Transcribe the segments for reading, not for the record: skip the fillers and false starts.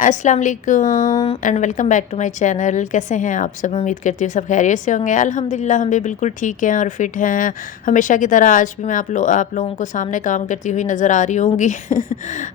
अस्सलाम वालेकुम and welcome back to my channel. कैसे हैं आप सब? उम्मीद करती हूँ सब खैरियत से होंगे। अल्हम्दुलिल्लाह हम भी बिल्कुल ठीक हैं और फिट हैं हमेशा की तरह। आज भी मैं आप लोगों को सामने काम करती हुई नज़र आ रही होंगी।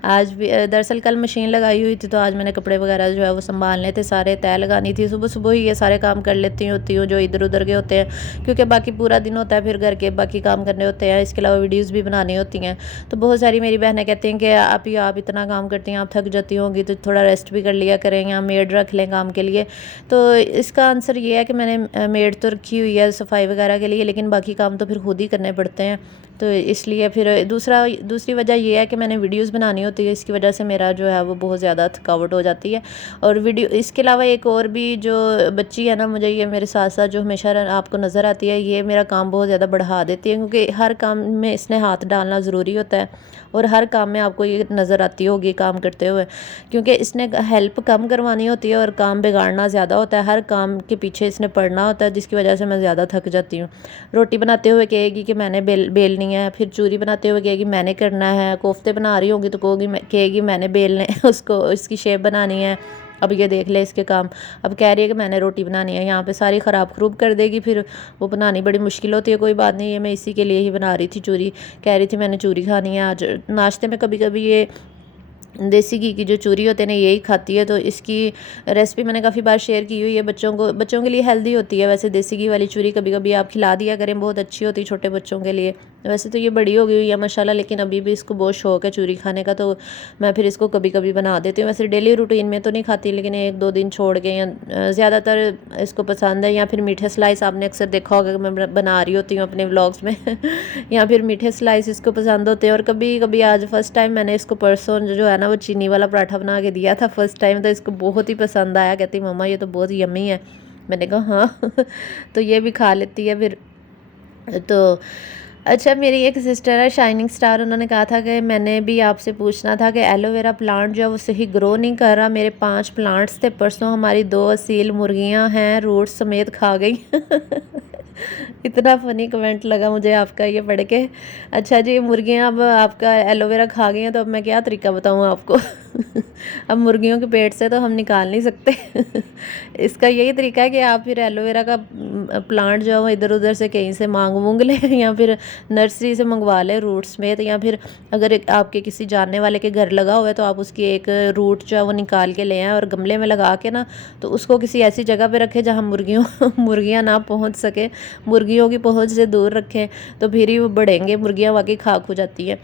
आज भी दरअसल कल मशीन लगाई हुई थी तो आज मैंने कपड़े वगैरह जो है वो संभालने थे, सारे तय लगानी थी। सुबह सुबह ही ये सारे काम कर लेती होती हूँ जो इधर उधर के होते हैं, क्योंकि बाकी पूरा दिन होता है, फिर घर के बाकी काम करने होते हैं, इसके अलावा वीडियोज़ भी बनानी होती हैं। तो बहुत सारी मेरी बहनें कहती हैं कि आप इतना काम करती हैं, आप थक जाती होंगी तो थोड़ा रेस्ट भी कर लिया करें या मेड रख लें काम के लिए। तो इसका आंसर ये है कि मैंने मेड तो रखी हुई है सफाई वगैरह के लिए, लेकिन बाकी काम तो फिर खुद ही करने पड़ते हैं। तो इसलिए फिर दूसरी वजह ये है कि मैंने वीडियोस बनानी होती है, इसकी वजह से मेरा जो है वो बहुत ज़्यादा थकावट हो जाती है। और वीडियो इसके अलावा एक और भी जो बच्ची है ना, मुझे ये मेरे साथ साथ जो हमेशा आपको नज़र आती है, ये मेरा काम बहुत ज़्यादा बढ़ा देती है, क्योंकि हर काम में इसने हाथ डालना ज़रूरी होता है और हर काम में आपको ये नज़र आती होगी काम करते हुए, क्योंकि इसने हेल्प कम करवानी होती है और काम बिगाड़ना ज़्यादा होता है। हर काम के पीछे इसने पड़ना होता है, जिसकी वजह से मैं ज़्यादा थक जाती हूँ। रोटी बनाते हुए कहेगी कि मैंने बेलनी है, फिर चूरी बनाते हुए कहेगी मैंने करना है, कोफ्ते बना रही होंगी तो कहेगी मैंने बेलने उसको इसकी शेप बनानी है। अब ये देख ले इसके काम। अब कह रही है कि मैंने रोटी बनानी है, यहाँ पे सारी ख़राब खरूब कर देगी, फिर वो बनानी बड़ी मुश्किल होती है। कोई बात नहीं, ये मैं इसी के लिए ही बना रही थी चूरी। कह रही थी मैंने चूरी खानी है आज। नाश्ते में कभी कभी ये देसी घी की जो चूरी होते हैं ना यही खाती है, तो इसकी रेसिपी मैंने काफ़ी बार शेयर की हुई है। बच्चों के लिए हेल्दी होती है वैसे देसी घी वाली चूरी, कभी कभी आप खिला दिया करें, बहुत अच्छी होती है छोटे बच्चों के लिए। वैसे तो ये बड़ी हो गई हुई है माशाल्लाह, लेकिन अभी भी इसको बहुत शौक है चूरी खाने का, तो मैं फिर इसको कभी कभी बना देती हूँ। वैसे डेली रूटीन में तो नहीं खाती, लेकिन एक दो दिन छोड़ के या ज़्यादातर इसको पसंद है। या फिर मीठे स्लाइस आपने अक्सर देखा होगा कि मैं बना रही होती हूँ अपने व्लॉग्स में। या फिर मीठे स्लाइस इसको पसंद होते हैं। और कभी कभी आज फर्स्ट टाइम मैंने इसको परसों जो है ना वो चीनी वाला पराठा बना के दिया था फर्स्ट टाइम, तो इसको बहुत ही पसंद आया। कहती मम्मा ये तो बहुत यम्मी है। मैंने कहा हाँ। तो ये भी खा लेती है फिर। तो अच्छा, मेरी एक सिस्टर है शाइनिंग स्टार, उन्होंने कहा था कि मैंने भी आपसे पूछना था कि एलोवेरा प्लांट जो है वो सही ग्रो नहीं कर रहा। मेरे 5 प्लांट्स थे, परसों हमारी 2 असील मुर्गियां हैं रूट्स समेत खा गई। इतना फ़नी कमेंट लगा मुझे आपका ये पढ़ के। अच्छा जी, मुर्गियां अब आपका एलोवेरा खा गई हैं, तो अब मैं क्या तरीका बताऊं आपको? अब मुर्गियों के पेट से तो हम निकाल नहीं सकते। इसका यही तरीका है कि आप फिर एलोवेरा का प्लांट जो है वो इधर उधर से कहीं से मांग वूंग लें, या फिर नर्सरी से मंगवा लें रूट्स में। तो या फिर अगर आपके किसी जानने वाले के घर लगा हुआ है तो आप उसकी एक रूट जो है वो निकाल के ले आएँ और गमले में लगा के ना, तो उसको किसी ऐसी जगह पे रखें जहाँ मुर्गियाँ ना पहुँच सके, मुर्गियों की पहुँच से दूर रखें, तो फिर ही वो बढ़ेंगे। मुर्गियाँ वाकई खाक हो जाती है।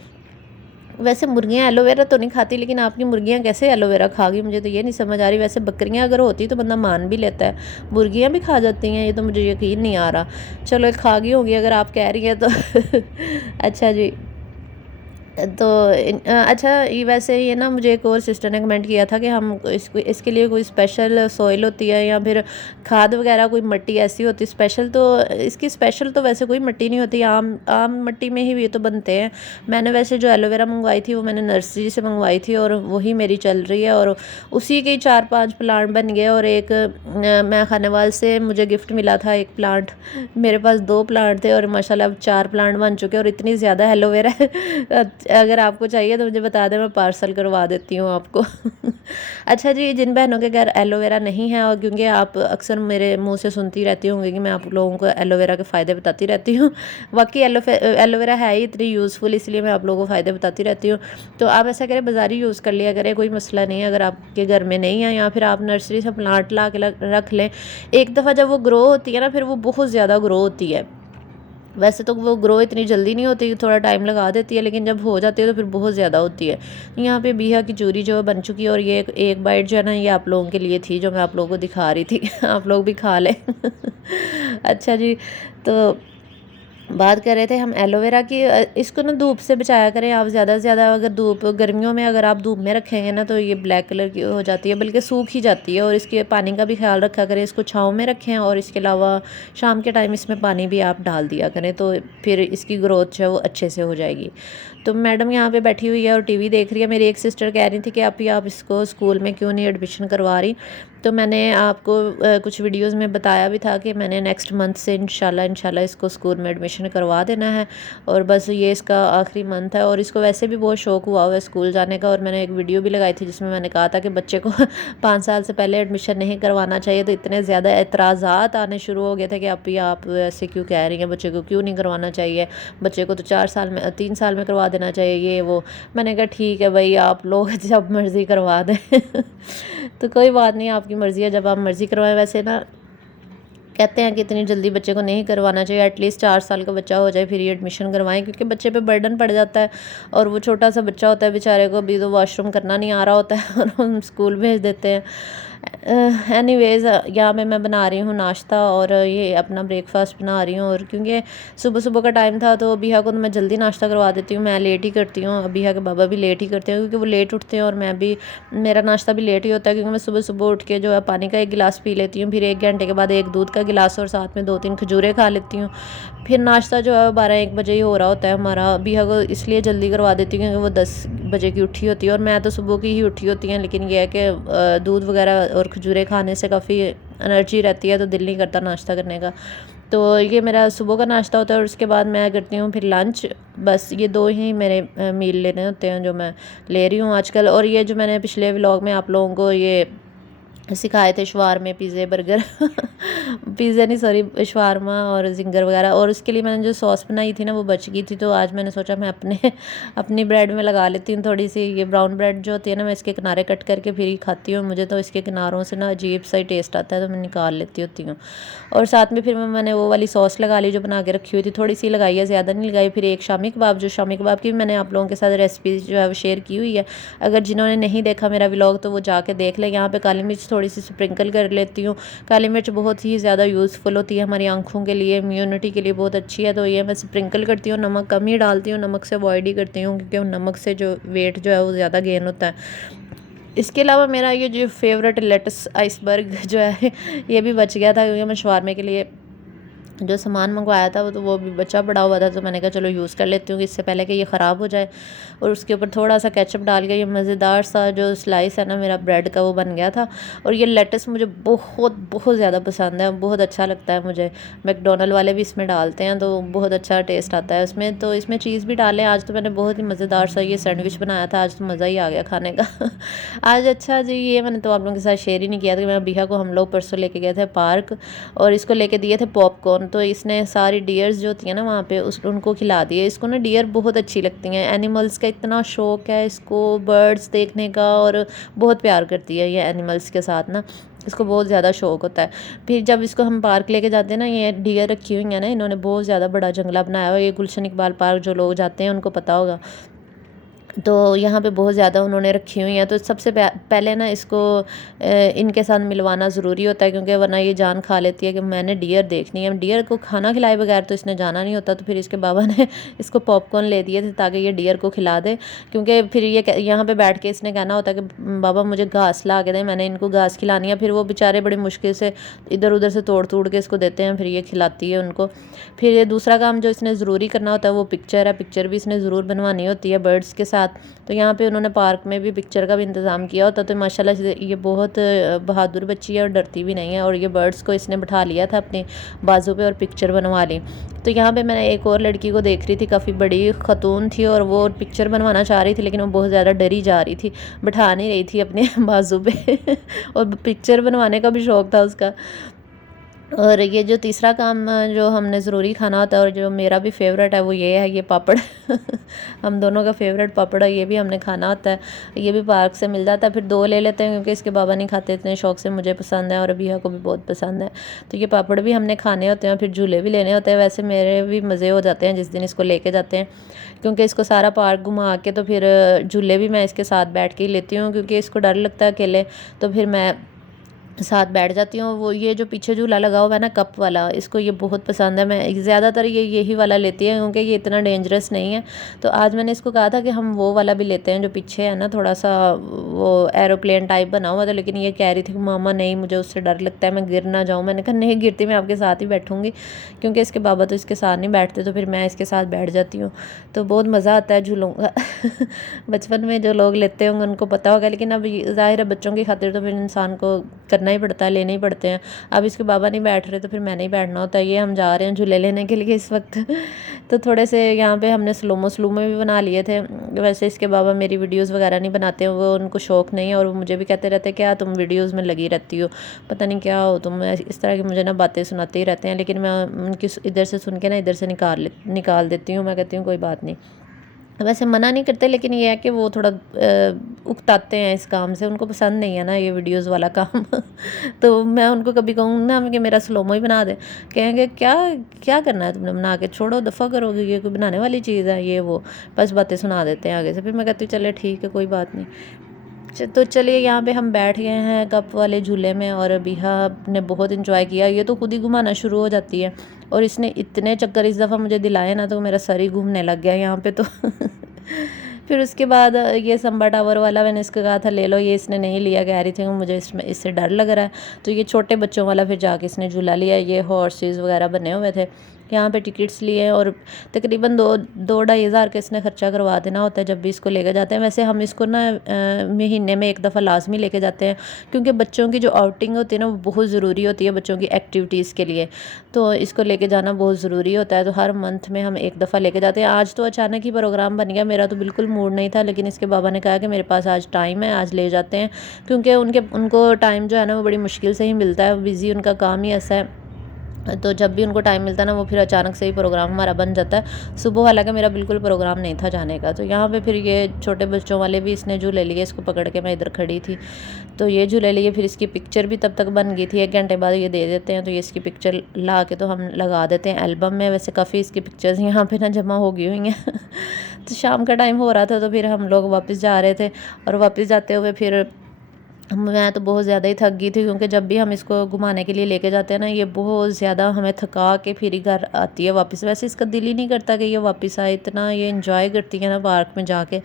वैसे मुर्गियाँ एलोवेरा तो नहीं खाती, लेकिन आपकी मुर्गियाँ कैसे एलोवेरा खा गई, मुझे तो ये नहीं समझ आ रही। वैसे बकरियाँ अगर होती तो बंदा मान भी लेता है, मुर्गियाँ भी खा जाती हैं, ये तो मुझे यकीन नहीं आ रहा। चलो खा गई होंगी अगर आप कह रही हैं तो। अच्छा जी। तो अच्छा, ये वैसे ये ना मुझे एक और सिस्टर ने कमेंट किया था कि हम इसके लिए कोई स्पेशल सॉइल होती है या फिर खाद वगैरह, कोई मिट्टी ऐसी होती है स्पेशल। तो इसकी स्पेशल तो वैसे कोई मिट्टी नहीं होती, आम आम मिट्टी में ही ये तो बनते हैं। मैंने वैसे जो एलोवेरा मंगवाई थी वो मैंने नर्सरी से मंगवाई थी और वही मेरी चल रही है, और उसी के 4-5 प्लांट बन गए। और एक मैं खानेवाल से मुझे गिफ्ट मिला था एक प्लांट। मेरे पास 2 प्लांट थे और माशाल्लाह अब 4 प्लांट बन चुके हैं, और इतनी ज़्यादा एलोवेरा है। अगर आपको चाहिए तो मुझे बता दें, मैं पार्सल करवा देती हूँ आपको। अच्छा जी, जिन बहनों के घर एलोवेरा नहीं है, और क्योंकि आप अक्सर मेरे मुंह से सुनती रहती होंगी कि मैं आप लोगों को एलोवेरा के फ़ायदे बताती रहती हूँ। वाकई एलोवेरा है ही इतनी यूज़फुल, इसलिए मैं आप लोगों को फ़ायदे बताती रहती हूँ। तो आप ऐसा करें, बाज़ारी यूज़ कर लिया करें, कोई मसला नहीं है। अगर आपके घर में नहीं है, या फिर आप नर्सरी से प्लांट ला के रख लें, एक दफ़ा जब वो ग्रो होती है ना, फिर वो बहुत ज़्यादा ग्रो होती है। वैसे तो वो ग्रो इतनी जल्दी नहीं होती, थोड़ा टाइम लगा देती है, लेकिन जब हो जाती है तो फिर बहुत ज़्यादा होती है। यहाँ पे बिहा की चूरी जो बन चुकी है, और ये एक बाइट जो है ना ये आप लोगों के लिए थी, जो मैं आप लोगों को दिखा रही थी। आप लोग भी खा लें। अच्छा जी, तो बात कर रहे थे हम एलोवेरा की। इसको ना धूप से बचाया करें आप ज़्यादा से ज़्यादा। अगर धूप गर्मियों में अगर आप धूप में रखेंगे ना तो ये ब्लैक कलर की हो जाती है, बल्कि सूख ही जाती है। और इसके पानी का भी ख्याल रखा करें, इसको छाँव में रखें, और इसके अलावा शाम के टाइम इसमें पानी भी आप डाल दिया करें, तो फिर इसकी ग्रोथ जो है वो अच्छे से हो जाएगी। तो मैडम यहाँ पे बैठी हुई है और टीवी देख रही है। मेरी एक सिस्टर कह रही थी कि आप इसको स्कूल में क्यों नहीं एडमिशन करवा रही। तो मैंने आपको कुछ वीडियोस में बताया भी था कि मैंने नेक्स्ट मंथ से इंशाल्लाह इसको स्कूल में एडमिशन एडमिशन करवा देना है। और बस ये इसका आखिरी मंथ है और इसको वैसे भी बहुत शौक़ हुआ है स्कूल जाने का। और मैंने एक वीडियो भी लगाई थी जिसमें मैंने कहा था कि बच्चे को 5 साल से पहले एडमिशन नहीं करवाना चाहिए। तो इतने ज़्यादा एतराज़ात आने शुरू हो गए थे कि आप ऐसे क्यों कह रही हैं, बच्चे को क्यों नहीं करवाना चाहिए, बच्चे को तो 3 साल में करवा देना चाहिए ये वो। मैंने कहा ठीक है भाई, आप लोग जब मर्ज़ी करवा दें तो कोई बात नहीं, आपकी मर्ज़ी है, जब आप मर्ज़ी करवाएं। वैसे ना कहते हैं कि इतनी जल्दी बच्चे को नहीं करवाना चाहिए, एटलीस्ट 4 साल का बच्चा हो जाए फिर ये एडमिशन करवाएं, क्योंकि बच्चे पे बर्डन पड़ जाता है। और वो छोटा सा बच्चा होता है बेचारे को, अभी तो वॉशरूम करना नहीं आ रहा होता है और हम स्कूल भेज देते हैं। एनीवेज़ यहाँ पे मैं बना रही हूँ नाश्ता और ये अपना ब्रेकफास्ट बना रही हूँ। और क्योंकि सुबह सुबह का टाइम था तो अबिहा को तो मैं जल्दी नाश्ता करवा देती हूँ, मैं लेट ही करती हूँ, अबिहा के बाबा भी लेट ही करते हैं क्योंकि वो लेट उठते हैं और मैं भी, मेरा नाश्ता भी लेट ही होता है क्योंकि मैं सुबह सुबह उठ के जो है पानी का 1 गिलास पी लेती हूँ, फिर 1 घंटे के बाद 1 दूध का गिलास और साथ में 2-3 खजूरें खा लेती हूँ। फिर नाश्ता जो है 12-1 बजे ही हो रहा होता है हमारा। अबिहा को इसलिए जल्दी करवा देती हूँ क्योंकि वो 10 बजे की उठी होती है और मैं तो सुबह की ही उठी होती हैं। लेकिन यह है कि दूध वगैरह और खजूरें खाने से काफ़ी एनर्जी रहती है तो दिल नहीं करता नाश्ता करने का। तो ये मेरा सुबह का नाश्ता होता है और उसके बाद मैं करती हूँ फिर लंच। बस ये 2 ही मेरे मील लेने होते हैं जो मैं ले रही हूँ आजकल। और ये जो मैंने पिछले व्लॉग में आप लोगों को ये सिखाए थे शवारमे, पिज़्ज़े, बर्गर पिज़्ज़ा नहीं सॉरी, शवारमा और ज़िंगर वगैरह। और उसके लिए मैंने जो सॉस बनाई थी ना वो बच गई थी, तो आज मैंने सोचा मैं अपनी ब्रेड में लगा लेती हूँ थोड़ी सी। ये ब्राउन ब्रेड जो होती है ना, मैं इसके किनारे कट करके फिर ही खाती हूँ, मुझे तो इसके किनारों से ना अजीब सा ही टेस्ट आता है तो मैं निकाल लेती होती हूँ। और साथ में फिर मैंने वो वाली सॉस लगा ली जो बना के रखी हुई थी, थोड़ी सी लगाई है, ज़्यादा नहीं लगाई। फिर एक शामी कबाब, जो शामी कबाब की भी मैंने आप लोगों के साथ रेसिपी जो है वो शेयर की हुई है, अगर जिन्होंने नहीं देखा मेरा व्लॉग तो वो जाके देख लें। यहाँ पे काली मिर्च थोड़ी सी स्प्रिंकल कर लेती हूँ। काली मिर्च बहुत ही ज़्यादा यूज़फुल होती है हमारी आँखों के लिए, इम्यूनिटी के लिए बहुत अच्छी है, तो ये मैं स्प्रिंकल करती हूँ। नमक कम ही डालती हूँ, नमक से अवॉइड ही करती हूँ क्योंकि नमक से जो वेट जो है वो ज़्यादा गेन होता है। इसके अलावा मेरा ये जो फेवरेट लेट्स आइसबर्ग जो है ये भी बच गया था क्योंकि मैं शवारमे के लिए जो सामान मंगवाया था वो भी बचा पड़ा हुआ था, तो मैंने कहा चलो यूज़ कर लेती हूँ इससे पहले कि ये ख़राब हो जाए। और उसके ऊपर थोड़ा सा केचप डाल के ये मज़ेदार सा जो स्लाइस है ना मेरा ब्रेड का वो बन गया था। और ये लेटस मुझे बहुत बहुत ज़्यादा पसंद है, बहुत अच्छा लगता है मुझे। मैकडोनल्ड वाले भी इसमें डालते हैं तो बहुत अच्छा टेस्ट आता है उसमें, तो इसमें चीज़ भी डालें। आज तो मैंने बहुत ही मज़ेदार सा ये सैंडविच बनाया था, आज तो मज़ा ही आ गया खाने का आज अच्छा जी, ये मैंने तो आप लोगों के साथ शेयर ही नहीं किया था कि मैं अबिहा को, हम लोग परसों लेके गए थे पार्क और इसको लेके दिए थे पॉपकॉर्न, तो इसने सारी डियर्स जो होती हैं ना वहाँ पे उनको खिला दिए। इसको ना डियर बहुत अच्छी लगती हैं, एनिमल्स का इतना शौक़ है इसको, बर्ड्स देखने का, और बहुत प्यार करती है ये एनिमल्स के साथ ना, इसको बहुत ज़्यादा शौक़ होता है। फिर जब इसको हम पार्क लेके जाते हैं ना, ये डियर रखी हुई हैं ना, इन्होंने बहुत ज़्यादा बड़ा जंगला बनाया हुआ है। ये गुलशन इकबाल पार्क जो लोग जाते हैं उनको पता होगा, तो यहाँ पे बहुत ज़्यादा उन्होंने रखी हुई हैं। तो सबसे पहले ना इसको इनके साथ मिलवाना ज़रूरी होता है क्योंकि वरना ये जान खा लेती है कि मैंने डियर देखनी है। डियर को खाना खिलाए बगैर तो इसने जाना नहीं होता, तो फिर इसके बाबा ने इसको पॉपकॉर्न ले दिए थे ताकि ये डियर को खिला दे, क्योंकि फिर ये यहाँ पे बैठ के इसने कहना होता है कि बाबा मुझे घास ला के दें, मैंने इनको घास खिलानी है। फिर वो बेचारे बड़ी मुश्किल से इधर उधर से तोड़ के इसको देते हैं, फिर ये खिलाती है उनको। फिर ये दूसरा काम जो इसने ज़रूरी करना होता है वो पिक्चर है, पिक्चर भी इसने ज़रूर बनवानी होती है बर्ड्स के साथ। तो यहाँ पे उन्होंने पार्क में भी पिक्चर का भी इंतज़ाम किया होता, तो माशाल्लाह से ये बहुत बहादुर बच्ची है और डरती भी नहीं है। और ये बर्ड्स को इसने बिठा लिया था अपने बाजू पे और पिक्चर बनवा ली। तो यहाँ पे मैंने एक और लड़की को देख रही थी, काफ़ी बड़ी खतून थी और वो पिक्चर बनवाना चाह रही थी लेकिन वो बहुत ज़्यादा डरी जा रही थी, बिठा नहीं रही थी अपने बाजू पे और पिक्चर बनवाने का भी शौक़ था उसका। और ये जो तीसरा काम जो हमने ज़रूरी खाना होता है और जो मेरा भी फेवरेट है वो ये है, ये पापड़ हम दोनों का फेवरेट पापड़ है, ये भी हमने खाना होता है। ये भी पार्क से मिल जाता है, फिर 2 ले लेते हैं क्योंकि इसके बाबा नहीं खाते इतने शौक़ से, मुझे पसंद है और अबिहा को भी बहुत पसंद है। तो ये पापड़ भी हमने खाने होते हैं, फिर झूले भी लेने होते हैं। वैसे मेरे भी मज़े हो जाते हैं जिस दिन इसको लेके जाते हैं, क्योंकि इसको सारा पार्क घुमा के तो फिर झूले भी मैं इसके साथ बैठ के ही लेती हूँ क्योंकि इसको डर लगता है अकेले, तो फिर मैं साथ बैठ जाती हूँ। वो ये जो पीछे झूला लगा हुआ है ना कप वाला, इसको ये बहुत पसंद है। मैं ज़्यादातर ये यही वाला लेती है क्योंकि ये इतना डेंजरस नहीं है। तो आज मैंने इसको कहा था कि हम वो वाला भी लेते हैं जो पीछे है ना, थोड़ा सा वो एरोप्लेन टाइप बना हुआ था, लेकिन ये कह रही थी कि मामा नहीं, मुझे उससे डर लगता है, मैं गिर ना जाऊँ। मैंने कहा नहीं गिरती, मैं आपके साथ ही बैठूँगी, क्योंकि इसके बाबा तो इसके साथ नहीं बैठते, तो फिर मैं इसके साथ बैठ जाती हूँ। तो बहुत मज़ा आता है झूलों का बचपन में जो लोग लेते होंगे उनको पता होगा, लेकिन अब ज़ाहिर है बच्चों की खातिर तो फिर इंसान को करना ही पड़ता है, लेने ही पड़ते हैं। अब इसके बाबा नहीं बैठ रहे तो फिर मैंने ही बैठना होता है। ये हम जा रहे हैं झूले लेने के लिए इस वक्त तो थोड़े से यहाँ पे हमने स्लोमो भी बना लिए थे। वैसे इसके बाबा मेरी वीडियोज़ वगैरह नहीं बनाते हैं, वो उनको शौक़ नहीं है, और वो मुझे भी कहते रहते हैं क्या तुम वीडियोज़ में लगी रहती हो, पता नहीं क्या हो तुम, इस तरह की मुझे ना बातें सुनाते ही रहते हैं। लेकिन मैं उनकी इधर से सुन के ना इधर से निकाल देती हूँ। मैं कहती हूँ कोई बात नहीं। वैसे मना नहीं करते, लेकिन ये है कि वो थोड़ा उकताते हैं इस काम से, उनको पसंद नहीं है ना ये वीडियोस वाला काम तो मैं उनको कभी कहूँ ना कि मेरा स्लोमो ही बना दे, कहेंगे क्या क्या करना है तुमने बना के, छोड़ो दफ़ा करोगे, ये कोई बनाने वाली चीज़ है, ये वो बस बातें सुना देते हैं आगे से। फिर मैं कहती हूँ चले ठीक है कोई बात नहीं। तो चलिए यहाँ पे हम बैठ गए हैं कप वाले झूले में, और बिहा ने बहुत इंजॉय किया। ये तो खुद ही घुमाना शुरू हो जाती है, और इसने इतने चक्कर इस दफ़ा मुझे दिलाए ना तो मेरा सर ही घूमने लग गया यहाँ पे तो फिर उसके बाद ये संबा टावर वाला मैंने इसको कहा था ले लो, ये इसने नहीं लिया, कह रही थी मुझे इससे डर लग रहा है। तो ये छोटे बच्चों वाला फिर जाके इसने झूला लिया। ये हॉर्सेस वगैरह बने हुए थे, यहाँ पे टिकट्स लिए, और तकरीबन 2-2-2.5 हज़ार का इसने ख़र्चा करवा देना होता है जब भी इसको लेके जाते हैं। वैसे हम इसको ना महीने में एक दफ़ा लाजमी लेके जाते हैं, क्योंकि बच्चों की जो आउटिंग होती है ना वो बहुत ज़रूरी होती है बच्चों की एक्टिविटीज़ के लिए, तो इसको लेके जाना बहुत ज़रूरी होता है। तो हर मंथ में हम एक दफ़ा लेके जाते हैं। आज तो अचानक ही प्रोग्राम बन गया, मेरा तो बिल्कुल मूड नहीं था, लेकिन इसके बाबा ने कहा कि मेरे पास आज टाइम है, आज ले जाते हैं, क्योंकि उनको टाइम जो है ना वो बड़ी मुश्किल से ही मिलता है, बिज़ी उनका काम ही ऐसा है। तो जब भी उनको टाइम मिलता है ना वो फिर अचानक से ही प्रोग्राम हमारा बन जाता है। सुबह हालांकि मेरा बिल्कुल प्रोग्राम नहीं था जाने का। तो यहाँ पे फिर ये छोटे बच्चों वाले भी इसने झूले लिए, इसको पकड़ के मैं इधर खड़ी थी तो ये झूले लिए। फिर इसकी पिक्चर भी तब तक बन गई थी, 1 घंटे बाद ये दे देते हैं, तो ये इसकी पिक्चर ला के तो हम लगा देते हैं एल्बम में। वैसे काफ़ी इसकी पिक्चर्स यहाँ पे ना जमा हो गई हुई हैं तो शाम का टाइम हो रहा था तो फिर हम लोग वापस जा रहे थे, और वापस जाते हुए फिर मैं तो बहुत ज़्यादा ही थक गई थी, क्योंकि जब भी हम इसको घुमाने के लिए लेके जाते हैं ना ये बहुत ज़्यादा हमें थका के फिर ही घर आती है वापस। वैसे इसका दिल ही नहीं करता कि ये वापस आए, इतना ये एंजॉय करती है ना पार्क में जाके,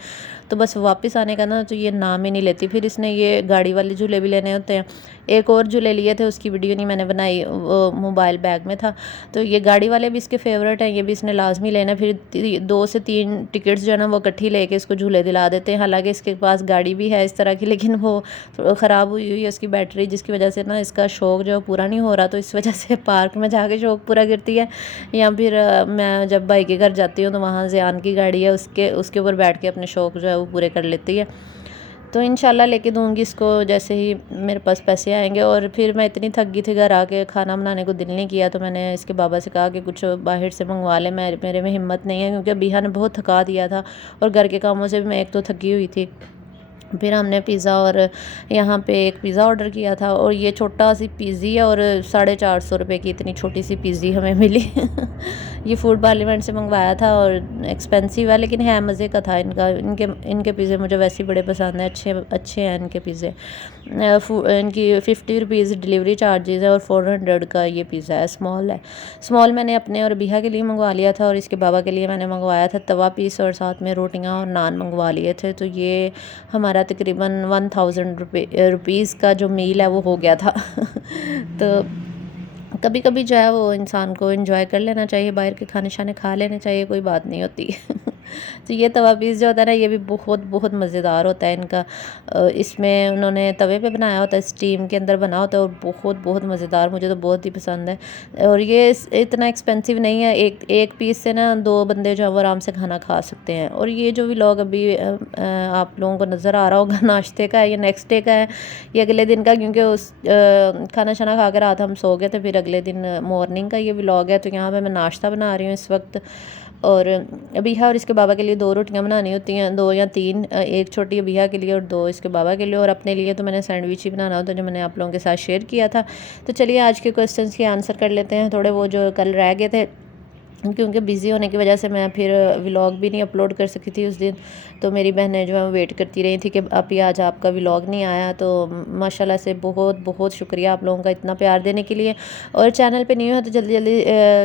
तो बस वापस आने का ना तो ये नाम ही नहीं लेती। फिर इसने ये गाड़ी वाले झूले भी लेने होते हैं। एक और झूले लिए थे, उसकी वीडियो नहीं मैंने बनाई, वो मोबाइल बैग में था। तो ये गाड़ी वाले भी इसके फेवरेट हैं, ये भी इसने लाजमी लेना। फिर 2 से 3 टिकट्स जो है ना वो इकट्ठी लेके इसको झूले दिला देते हैं। हालांकि इसके पास गाड़ी भी है इस तरह की, लेकिन वो ख़राब हुई है उसकी बैटरी, जिसकी वजह से ना इसका शौक़ जो पूरा नहीं हो रहा, तो इस वजह से पार्क में जाके शौक़ पूरा करती है। या फिर मैं जब भाई के घर जाती हूँ तो वहाँ ज़ियान की गाड़ी है, उसके ऊपर बैठ के अपने शौक़ जो है वो पूरे कर लेती है। तो इंशाल्लाह लेके दूँगी इसको जैसे ही मेरे पास पैसे आएंगे। और फिर मैं इतनी थक गई थी, घर आके खाना बनाने को दिल नहीं किया, तो मैंने इसके बाबा से कहा कि कुछ बाहर से मंगवा ले, मेरे में हिम्मत नहीं है, क्योंकि बिहा ने बहुत थका दिया था, और घर के कामों से भी मैं एक तो थकी हुई थी। फिर हमने पिज़्ज़ा, और यहाँ पे एक पिज़्ज़ा ऑर्डर किया था, और ये छोटा सी पिज़्ज़ी है, और 450 रुपये की इतनी छोटी सी पिज़्ज़ी हमें मिली ये फूड पार्लियामेंट से मंगवाया था, और एक्सपेंसिव है लेकिन है मज़े का था। इनके पिज़्ज़े मुझे वैसे ही बड़े पसंद हैं, अच्छे हैं इनके पिज़्ज़े। इनकी 50 रुपीज़ डिलीवरी चार्जेस है, और 400 का ये पिज़्ज़ा है, स्मॉल मैंने अपने और बिहा के लिए मंगवा लिया था, और इसके बाबा के लिए मैंने मंगवाया था तवा पीस, और साथ में रोटियां और नान मंगवा लिए थे। तो ये हमारा तकरीबन 1000 रुपीज़ का जो मील है वो हो गया था तो कभी कभी जो है वो इंसान को एंजॉय कर लेना चाहिए, बाहर के खाने शाने खा लेने चाहिए, कोई बात नहीं होती तो ये तवा पीस जो होता है ना ये भी बहुत बहुत मज़ेदार होता है इनका। इसमें उन्होंने तवे पे बनाया होता है, स्टीम के अंदर बना होता है, और बहुत बहुत मज़ेदार, मुझे तो बहुत ही पसंद है। और ये इतना एक्सपेंसिव नहीं है, एक पीस से ना 2 बंदे जो है वो आराम से खाना खा सकते हैं। और ये जो व्लॉग अभी आप लोगों को नज़र आ रहा होगा नाश्ते का है, ये नेक्स्ट डे का है, ये अगले दिन का, क्योंकि उस खाना शाना खा कर रात हम सो गए थे, फिर अगले दिन मॉर्निंग का ये व्लॉग है। तो यहाँ पे मैं नाश्ता बना रही हूँ इस वक्त, और बिहा और इसके बाबा के लिए 2 रोटियां बनानी होती हैं, 2 या 3, एक छोटी बिहा के लिए और 2 इसके बाबा के लिए, और अपने लिए तो मैंने सैंडविच ही बनाना होता है जो मैंने आप लोगों के साथ शेयर किया था। तो चलिए आज के क्वेश्चंस के आंसर कर लेते हैं, थोड़े वो जो कल रह गए थे, क्योंकि बिज़ी होने की वजह से मैं फिर व्लॉग भी नहीं अपलोड कर सकी थी उस दिन। तो मेरी बहनें जो है वेट करती रही थी कि अभी आज आपका व्लॉग नहीं आया। तो माशाल्लाह से बहुत बहुत शुक्रिया आप लोगों का इतना प्यार देने के लिए। और चैनल पे न्यू है तो जल्दी जल्दी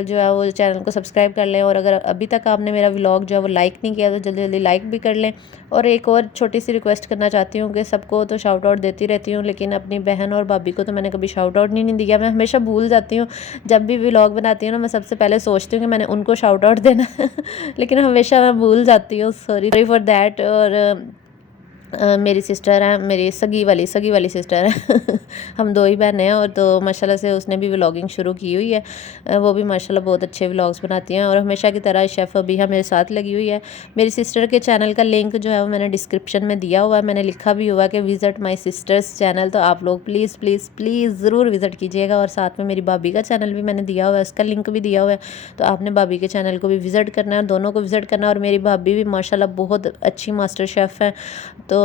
जो है वो चैनल को सब्सक्राइब कर लें, और अगर अभी तक आपने मेरा व्लॉग जो है वो लाइक नहीं किया तो जल्दी जल्दी लाइक भी कर लें। और एक और छोटी सी रिक्वेस्ट करना चाहती हूँ कि सबको तो शाउट आउट देती रहती हूँ, लेकिन अपनी बहन और भाभी को तो मैंने कभी शाउट आउट नहीं दिया। मैं हमेशा भूल जाती हूँ, जब भी व्लॉग बनाती हूँ ना मैं सबसे पहले सोचती हूँ कि मैंने उनको शाउट आउट देना लेकिन हमेशा मैं भूल जाती हूँ, सॉरी फॉर दैट। और मेरी सिस्टर है, मेरी सगी वाली सिस्टर है हम दो ही बहनें हैं। और तो माशाल्लाह से उसने भी व्लॉगिंग शुरू की हुई है। वो भी माशाल्लाह बहुत अच्छे व्लॉग्स बनाती हैं और हमेशा की तरह शेफ़ अबीहा मेरे साथ लगी हुई है। मेरी सिस्टर के चैनल का लिंक जो है वो मैंने डिस्क्रिप्शन में दिया हुआ है। मैंने लिखा भी हुआ कि विज़िट माई सिस्टर्स चैनल, तो आप लोग प्लीज़ प्लीज़ प्लीज़ ज़रूर विज़िट कीजिएगा। और साथ में मेरी भाभी का चैनल भी मैंने दिया हुआ है, उसका लिंक भी दिया हुआ है। तो आपने भाभी के चैनल को भी विज़िट करना है, दोनों को विज़िट करना है। और मेरी भाभी भी माशाल्लाह बहुत अच्छी मास्टर शेफ़ है। तो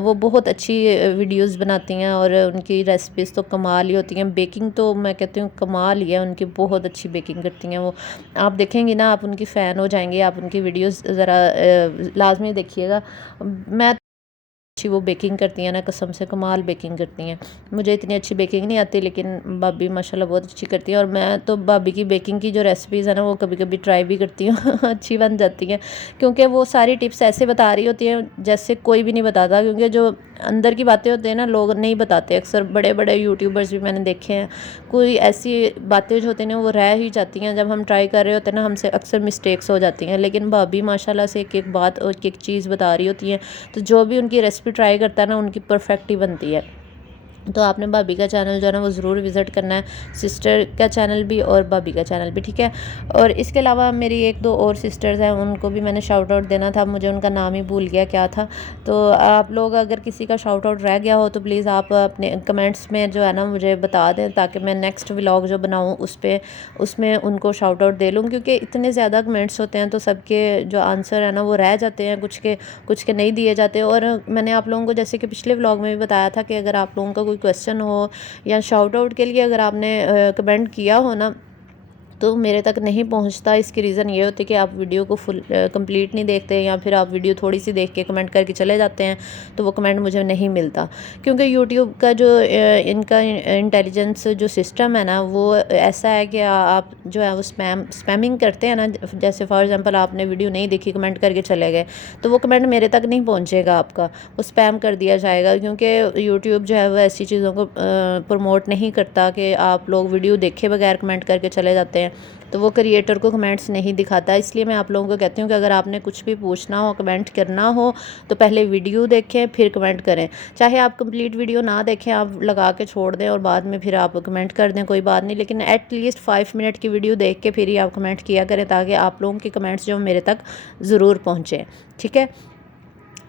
वो बहुत अच्छी वीडियोस बनाती हैं और उनकी रेसिपीज़ तो कमाल ही होती हैं। बेकिंग तो मैं कहती हूँ कमाल ही है उनकी, बहुत अच्छी बेकिंग करती हैं वो। आप देखेंगी ना, आप उनकी फ़ैन हो जाएंगे। आप उनकी वीडियोस ज़रा लाजमी देखिएगा। मैं अच्छी वो बेकिंग करती हैं ना, कसम से कमाल बेकिंग करती हैं। मुझे इतनी अच्छी बेकिंग नहीं आती, लेकिन भाभी माशाल्लाह बहुत अच्छी करती हैं। और मैं तो भाभी की बेकिंग की जो रेसिपीज़ है ना, वो कभी कभी ट्राई भी करती हूँ अच्छी बन जाती हैं, क्योंकि वो सारी टिप्स ऐसे बता रही होती हैं जैसे कोई भी नहीं बताता। क्योंकि जो अंदर की बातें होती हैं ना, लोग नहीं बताते। अक्सर बड़े बड़े यूट्यूबर्स भी मैंने देखे हैं, कोई ऐसी बातें जो होती हैं ना वो रह ही जाती हैं। जब हम ट्राई कर रहे होते हैं ना, हमसे अक्सर मिस्टेक्स हो जाती हैं। लेकिन भाभी माशाल्लाह से एक एक बात और एक एक चीज़ बता रही होती हैं। तो जो भी उनकी रेसिपी ट्राई करता है ना, उनकी परफेक्ट ही बनती है। तो आपने भाभी का चैनल जो है ना वो ज़रूर विज़िट करना है, सिस्टर का चैनल भी और भाभी का चैनल भी, ठीक है। और इसके अलावा मेरी एक दो और सिस्टर्स हैं, उनको भी मैंने शाउट आउट देना था, मुझे उनका नाम ही भूल गया क्या था। तो आप लोग अगर किसी का शाउट आउट रह गया हो तो प्लीज़ आप अपने कमेंट्स में जो है ना मुझे बता दें, ताकि मैं नेक्स्ट व्लॉग जो बनाऊँ उसमें उनको शाउट आउट दे लूँ। क्योंकि इतने ज़्यादा कमेंट्स होते हैं तो सबके जो आंसर है ना वो रह जाते हैं, कुछ के नहीं दिए जाते। और मैंने आप लोगों को जैसे कि पिछले व्लॉग में भी बताया था कि अगर आप लोगों का कोई क्वेश्चन हो या शाउट आउट के लिए अगर आपने कमेंट किया हो ना, तो मेरे तक नहीं पहुंचता। इसकी रीज़न ये होती है कि आप वीडियो को फुल कंप्लीट नहीं देखते, या फिर आप वीडियो थोड़ी सी देख के कमेंट करके चले जाते हैं, तो वो कमेंट मुझे नहीं मिलता। क्योंकि यूट्यूब का जो इनका इंटेलिजेंस जो सिस्टम है ना, वो ऐसा है कि आप जो है वो स्पैमिंग करते हैं ना। जैसे फॉर एग्जांपल आपने वीडियो नहीं देखी, कमेंट करके चले गए, तो वो कमेंट मेरे तक नहीं पहुँचेगा आपका, वो स्पैम कर दिया जाएगा। क्योंकि यूट्यूब जो है वो ऐसी चीज़ों को प्रमोट नहीं करता कि आप लोग वीडियो देखे बगैर कमेंट करके चले जाते हैं। तो वो क्रिएटर को कमेंट्स नहीं दिखाता। इसलिए मैं आप लोगों को कहती हूँ कि अगर आपने कुछ भी पूछना हो, कमेंट करना हो, तो पहले वीडियो देखें फिर कमेंट करें। चाहे आप कंप्लीट वीडियो ना देखें, आप लगा के छोड़ दें और बाद में फिर आप कमेंट कर दें, कोई बात नहीं। लेकिन एटलीस्ट 5 मिनट की वीडियो देख के फिर ही आप कमेंट किया करें, ताकि आप लोगों के कमेंट्स जो मेरे तक ज़रूर पहुँचें, ठीक है।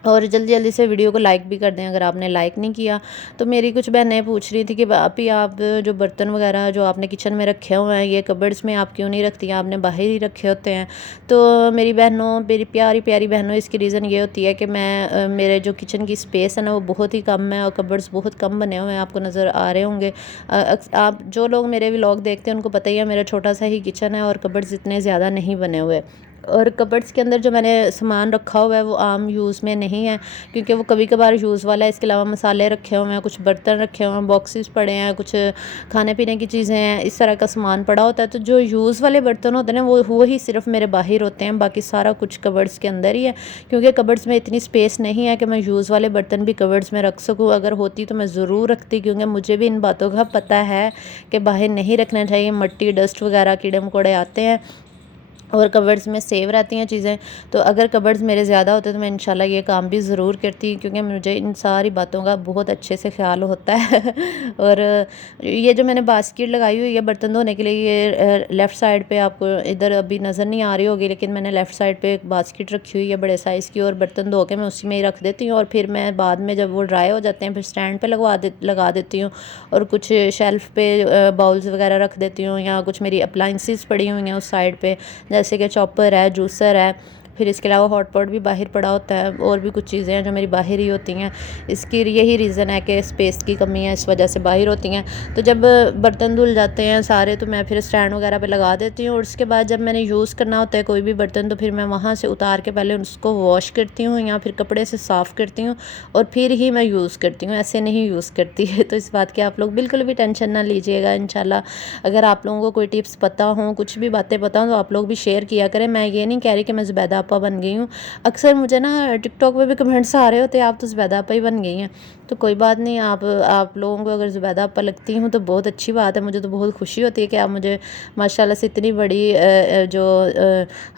और जल्दी जल्दी से वीडियो को लाइक भी कर दें अगर आपने लाइक नहीं किया। तो मेरी कुछ बहनें पूछ रही थी कि भाभी आप जो बर्तन वगैरह जो आपने किचन में रखे हुए हैं, ये कबर्ड्स में आप क्यों नहीं रखती, आपने बाहर ही रखे होते हैं। तो मेरी बहनों, मेरी प्यारी प्यारी बहनों, इसकी रीज़न ये होती है कि मेरे जो किचन की स्पेस है ना वो बहुत ही कम है, और कबर्ड्स बहुत कम बने हुए हैं, आपको नज़र आ रहे होंगे। आप जो लोग मेरे व्लॉग देखते हैं उनको पता ही है मेरा छोटा सा ही किचन है और कबर्ड्स इतने ज़्यादा नहीं बने हुए। और कबर्ड्स के अंदर जो मैंने सामान रखा हुआ है वो आम यूज़ में नहीं है, क्योंकि वो कभी कभार यूज़ वाला है। इसके अलावा मसाले रखे हुए हैं, कुछ बर्तन रखे हुए हैं, बॉक्सेस पड़े हैं, कुछ खाने पीने की चीज़ें हैं, इस तरह का सामान पड़ा होता है। तो जो यूज़ वाले बर्तन होते हैं ना वो ही सिर्फ मेरे बाहर होते हैं, बाकी सारा कुछ कबर्ड्स के अंदर ही है। क्योंकि कबर्ड्स में इतनी स्पेस नहीं है कि मैं यूज़ वाले बर्तन भी कबर्ड्स में रख सकूँ। अगर होती तो मैं ज़रूर रखती, क्योंकि मुझे भी इन बातों का पता है कि बाहर नहीं रखना चाहिए, मिट्टी डस्ट वगैरह कीड़े मकोड़े आते हैं और कबर्ड्स में सेव रहती हैं चीज़ें। तो अगर कबर्ड्स मेरे ज़्यादा होते तो मैं इंशाल्लाह ये काम भी ज़रूर करती, क्योंकि मुझे इन सारी बातों का बहुत अच्छे से ख्याल होता है और ये जो मैंने बास्केट लगाई हुई है बर्तन धोने के लिए, ये लेफ़्ट साइड पे आपको इधर अभी नज़र नहीं आ रही होगी, लेकिन मैंने लेफ़्ट साइड पे एक बास्केट रखी हुई है बड़े साइज़ की, और बर्तन धो के मैं उसी में ही रख देती हूँ। और फिर मैं बाद में जब वो ड्राई हो जाते हैं फिर स्टैंड पर लगा देती हूँ, और कुछ शेल्फ़ पे बाउल्स वगैरह रख देती हूँ, या कुछ मेरी अप्लाइंसेस पड़ी हुई हैं उस साइड पे, जैसे कि चॉपर है, जूसर है। फिर इसके अलावा हॉट पॉट भी बाहर पड़ा होता है, और भी कुछ चीज़ें हैं जो मेरी बाहर ही होती हैं। इसकी यही रीज़न है कि स्पेस की कमी है, इस वजह से बाहर होती हैं। तो जब बर्तन धुल जाते हैं सारे, तो मैं फिर स्टैंड वगैरह पे लगा देती हूँ। और उसके बाद जब मैंने यूज़ करना होता है कोई भी बर्तन, तो फिर मैं वहाँ से उतार के पहले उसको वॉश करती हूँ, या फिर कपड़े से साफ़ करती हूँ, और फिर ही मैं यूज़ करती हूँ, ऐसे नहीं यूज़ करती है। तो इस बात की आप लोग बिल्कुल भी टेंशन ना लीजिएगा। इंशाल्लाह अगर आप लोगों को कोई टिप्स पता हों, कुछ भी बातें पता हों, तो आप लोग भी शेयर किया करें। मैं ये नहीं कह रही कि मैं ज़ुबैदा आपा बन गई हूँ। अक्सर मुझे ना टिकटॉक पे भी कमेंट्स आ रहे होते हैं, आप तो ज़ुबैदा आपा ही बन गई हैं। तो कोई बात नहीं, आप लोगों को अगर ज़ुबैदा आपा लगती हूँ तो बहुत अच्छी बात है। मुझे तो बहुत खुशी होती है कि आप मुझे माशाल्लाह से इतनी बड़ी जो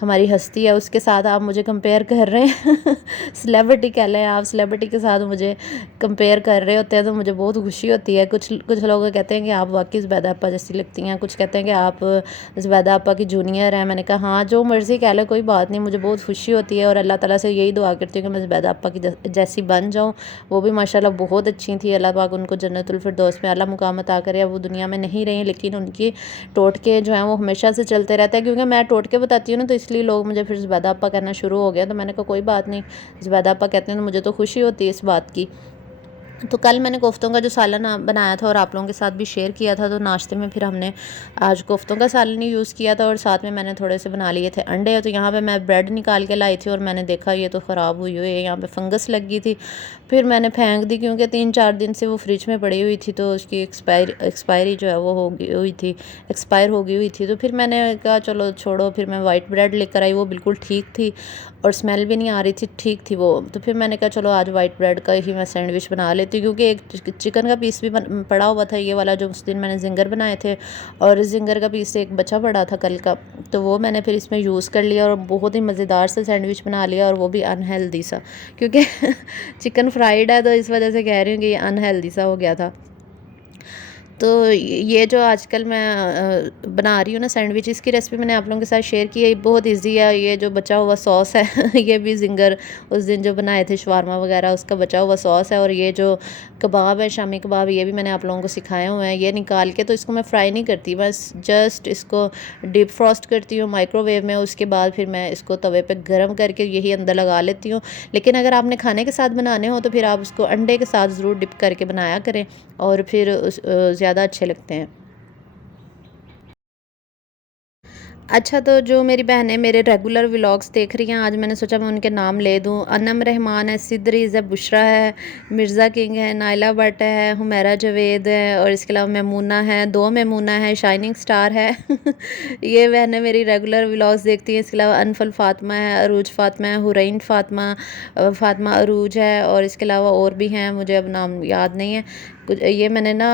हमारी हस्ती है उसके साथ आप मुझे कंपेयर कर रहे हैं। सेलिब्रिटी कह लें आप, सेलिब्रिटी के साथ मुझे कंपेयर कर रहे होते हैं तो मुझे बहुत खुशी होती है। कुछ कुछ लोग कहते हैं कि आप वाकई ज़ुबैदा आपा जैसी लगती हैं, कुछ कहते हैं कि आप ज़ुबैदा आपा की जूनियर हैं। मैंने कहा हाँ, जो मर्ज़ी कह लें, कोई बात नहीं, मुझे बहुत खुशी होती है और अल्लाह ताला से यही दुआ करती हूँ कि मैं ज़ुबैदा आपा की जैसी बन जाऊँ। वो भी माशाल्लाह बहुत अच्छी थी, अल्लाह पाक उनको जन्नतुल फिरदौस में आला मुकाम अता करे। अब वो दुनिया में नहीं रही, लेकिन उनकी टोटके जो हैं वो हमेशा से चलते रहते हैं, क्योंकि मैं टोटके बताती हूँ ना, तो इसलिए लोग मुझे फिर ज़ुबैदा आपा कहना शुरू हो गया। तो मैंने कहा कोई बात नहीं, ज़ुबैदा आपा कहते हैं तो मुझे तो खुशी होती है इस बात की। तो कल मैंने कोफ्तों का जो सालन बनाया था और आप लोगों के साथ भी शेयर किया था, तो नाश्ते में फिर हमने आज कोफ्तों का सालन ही यूज़ किया था और साथ में मैंने थोड़े से बना लिए थे अंडे। तो यहाँ पे मैं ब्रेड निकाल के लाई थी और मैंने देखा ये तो ख़राब हुई हुई है, यहाँ पे फंगस लग गई थी। फिर मैंने फेंक दी, क्योंकि 3-4 दिन से वो फ्रिज में पड़ी हुई थी, तो उसकी एक्सपायरी जो है वो हो गई हुई थी, एक्सपायर हो गई हुई थी। तो फिर मैंने कहा चलो छोड़ो, फिर मैं वाइट ब्रेड लेकर आई, वो बिल्कुल ठीक थी और स्मेल भी नहीं आ रही थी, ठीक थी वो। तो फिर मैंने कहा चलो आज वाइट ब्रेड का ही मैं सैंडविच बना लेती हूँ, क्योंकि एक चिकन का पीस भी पड़ा हुआ था, ये वाला जो उस दिन मैंने जिंगर बनाए थे, और जिंगर का पीस एक बचा पड़ा था कल का, तो वो मैंने फिर इसमें यूज़ कर लिया और बहुत ही मज़ेदार सा सैंडविच बना लिया, और वो भी अनहेल्दी सा, क्योंकि चिकन फ्राइड है तो इस वजह से कह रही हूँ कि ये अनहेल्दी सा हो गया था। तो ये जो आजकल मैं बना रही हूँ ना सैंडविच, इसकी रेसिपी मैंने आप लोगों के साथ शेयर की है, बहुत इजी है। ये जो बचा हुआ सॉस है ये भी जिंगर उस दिन जो बनाए थे शवारमा वगैरह, उसका बचा हुआ सॉस है। और ये जो कबाब है, शामी कबाब, ये भी मैंने आप लोगों को सिखाए हुए हैं। ये निकाल के तो इसको मैं फ्राई नहीं करती, बस जस्ट इसको डीप फ्रॉस्ट करती हूँ माइक्रोवेव में। उसके बाद फिर मैं इसको तवे पर गर्म करके यही अंदर लगा लेती हूँ। लेकिन अगर आपने खाने के साथ बनाने हो तो फिर आप उसको अंडे के साथ ज़रूर डिप करके बनाया करें, और फिर ज़्यादा अच्छे लगते हैं। अच्छा, तो जो मेरी बहनें मेरे रेगुलर व्लॉग्स देख रही हैं, आज मैंने सोचा मैं उनके नाम ले दूँ। अनम रहमान है, सिदरीज़ है, बुशरा है, मिर्ज़ा किंग है, नाइला भट्ट है, हुमैरा जावेद है, और इसके अलावा मैमूना है, 2 मैमूना है, शाइनिंग स्टार है। ये बहनें मेरी रेगुलर व्लॉग्स देखती हैं। इसके अलावा अनफल फ़ातिमा है, अरूज फ़ातिमा है, हुरैन फ़ातिमा, फ़ातिमा अरूज है, और इसके अलावा और भी हैं, मुझे अब नाम याद नहीं है कुछ। ये मैंने ना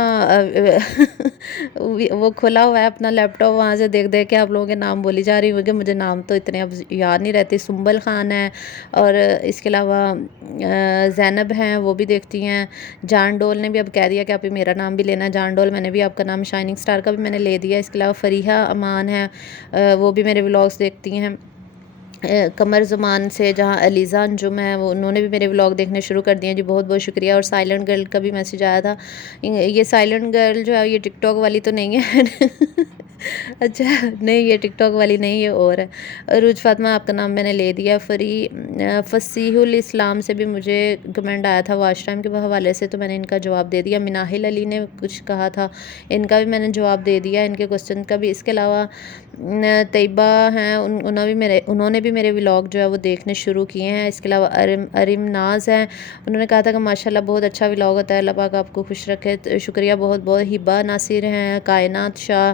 वो खोला हुआ है अपना लैपटॉप, वहाँ से देख देख के आप लोगों के नाम बोली जा रही हूँ, कि मुझे नाम तो इतने अब याद नहीं रहते। सुंबल खान है, और इसके अलावा ज़ैनब हैं, वो भी देखती हैं। जान डोल ने भी अब कह दिया कि आप ही मेरा नाम भी लेना है। जान डोल, मैंने भी आपका नाम, शाइनिंग स्टार का भी मैंने ले दिया। इसके अलावा फ़रीहा अमान है, वो भी मेरे व्लॉग्स देखती हैं। कमर ज़मान से जहाँ अलीज़ा अंजुम है, वो उन्होंने भी मेरे व्लॉग देखने शुरू कर दिए हैं जी, बहुत बहुत शुक्रिया। और साइलेंट गर्ल का भी मैसेज आया था। ये साइलेंट गर्ल जो है ये टिकटॉक वाली तो नहीं है। अच्छा, नहीं ये टिकटॉक वाली नहीं, ये और है। अरूज फातिमा, आपका नाम मैंने ले दिया। फसीहुल इस्लाम से भी मुझे कमेंट आया था वॉच टाइम के हवाले से, तो मैंने इनका जवाब दे दिया। मिनाहिल अली ने कुछ कहा था, इनका भी मैंने जवाब दे दिया, इनके क्वेश्चन का भी। इसके अलावा तैयबा हैं, उन्होंने भी मेरे व्लॉग जो है वो देखने शुरू किए हैं। इसके अलावा अरिम नाज हैं, उन्होंने कहा था कि माशाल्लाह बहुत अच्छा व्लॉग होता है, अल्लाह पाक आपको खुश रखे, तो शुक्रिया बहुत बहुत। हिबा नासिर हैं, कायनात शाह,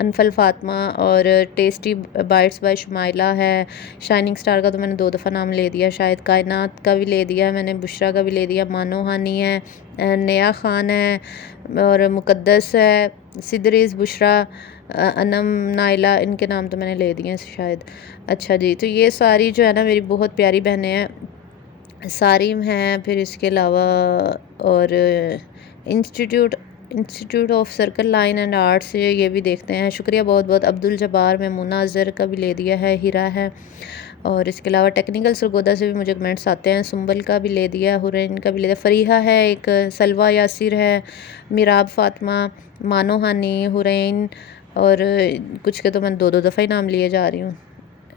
अनफल फ़ातिमा, और टेस्टी बाइट्स बाय शुमाइला है। शाइनिंग स्टार का तो मैंने 2 दफ़ा नाम ले दिया शायद। कायनात का भी ले दिया मैंने, बुशरा का भी ले दिया। मानो हानी है, नया ख़ान है, और मुक़द्दस है, सिदरीज़, बुशरा, अनम, नाइला, इनके नाम तो मैंने ले दिए हैं शायद। अच्छा जी, तो ये सारी जो है ना मेरी बहुत प्यारी बहनें हैं। सारिम हैं, फिर इसके अलावा और institute institute of circle line and arts, ये भी देखते हैं, शुक्रिया बहुत बहुत। अब्दुल जब्बार, मेमुना अज़हर का भी ले दिया है, हिरा है, और इसके अलावा टेक्निकल सरगोदा से भी मुझे कमेंट्स आते हैं। सुंबल का भी ले दिया, हुरैन का भी ले दिया, फ़रीहा है एक, सलवा यासिर है, मिराब फ़ातिमा, मानो हानी, हुरैन, और कुछ के तो मैं 2-2 दफ़ा ही नाम लिए जा रही हूँ।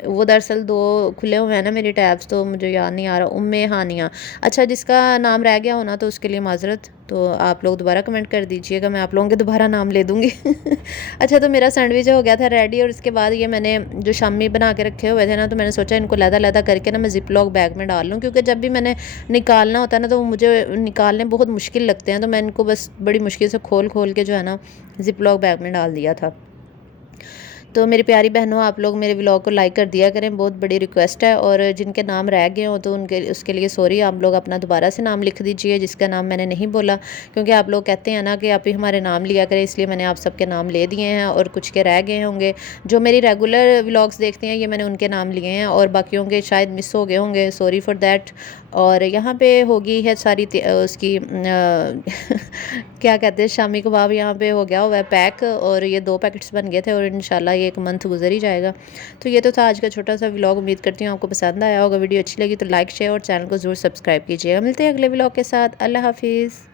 वो दरअसल 2 खुले हुए हैं ना मेरे टैब्स, तो मुझे याद नहीं आ रहा। उम्मे हानिया, अच्छा जिसका नाम रह गया होना तो उसके लिए माजरत, तो आप लोग दोबारा कमेंट कर दीजिएगा, मैं आप लोगों के दोबारा नाम ले दूँगी। अच्छा, तो मेरा सैंडविच हो गया था रेडी, और इसके बाद ये मैंने जो शामी बना के रखे हुए थे ना, तो मैंने सोचा इनको लैदा करके ना मैं ज़िप लॉक बैग में डाल लूँ, क्योंकि जब भी मैंने निकालना होता है ना, तो वो मुझे निकालने बहुत मुश्किल लगते हैं, तो मैं इनको बस बड़ी मुश्किल से खोल के जो है ना ज़िप लॉक बैग में डाल दिया था। तो मेरी प्यारी बहनों, आप लोग मेरे व्लॉग को लाइक कर दिया करें, बहुत बड़ी रिक्वेस्ट है। और जिनके नाम रह गए हों तो उनके उसके लिए सॉरी, आप लोग अपना दोबारा से नाम लिख दीजिए जिसका नाम मैंने नहीं बोला, क्योंकि आप लोग कहते हैं ना कि आप ही हमारे नाम लिया करें, इसलिए मैंने आप सबके नाम ले दिए हैं। और कुछ के रह गए होंगे, जो मेरी रेगुलर व्लॉग्स देखते हैं ये मैंने उनके नाम लिए हैं, और बाकियों के शायद मिस हो गए होंगे, सॉरी फॉर दैट। और यहाँ पे होगी है सारी उसकी क्या कहते हैं, शामी कबाब यहाँ पे हो गया हुआ है पैक, और ये 2 पैकेट्स बन गए थे, और इंशाल्लाह ये 1 मंथ गुजर ही जाएगा। तो ये तो था आज का छोटा सा व्लॉग। उम्मीद करती हूँ आपको पसंद आया होगा। वीडियो अच्छी लगी तो लाइक शेयर और चैनल को ज़रूर सब्सक्राइब कीजिएगा। मिलते हैं अगले व्लॉग के साथ। अल्लाह हाफिज़।